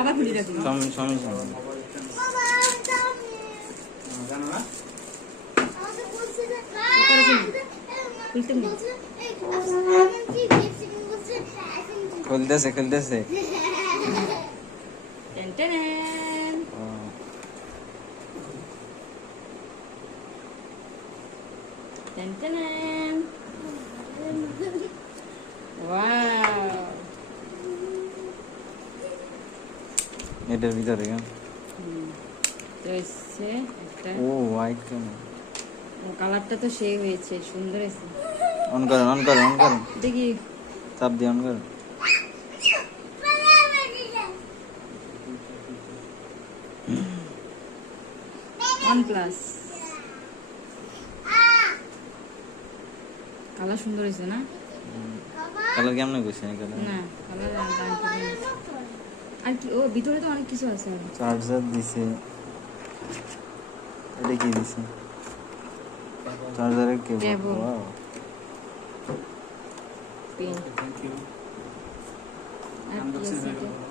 আবার খুলে রাখি স্বামী খুলতেছে এটার ভিতরে ও হোয়াইট কালারটা তো সেই হয়েছে, সুন্দর হয়েছে। অন করেন দেখি চাপ দিয়ে অন করেন। OnePlus কালার সুন্দর হয়েছে না? কালার কেমন করছে না কালার? না কালার আর কি, ও ভিতরে তো অনেক কিছু আছে। চার্জার দিছে, এটা কি দিছে? চার্জারের কেবল। Wow, pin. আর কি আছে এটা?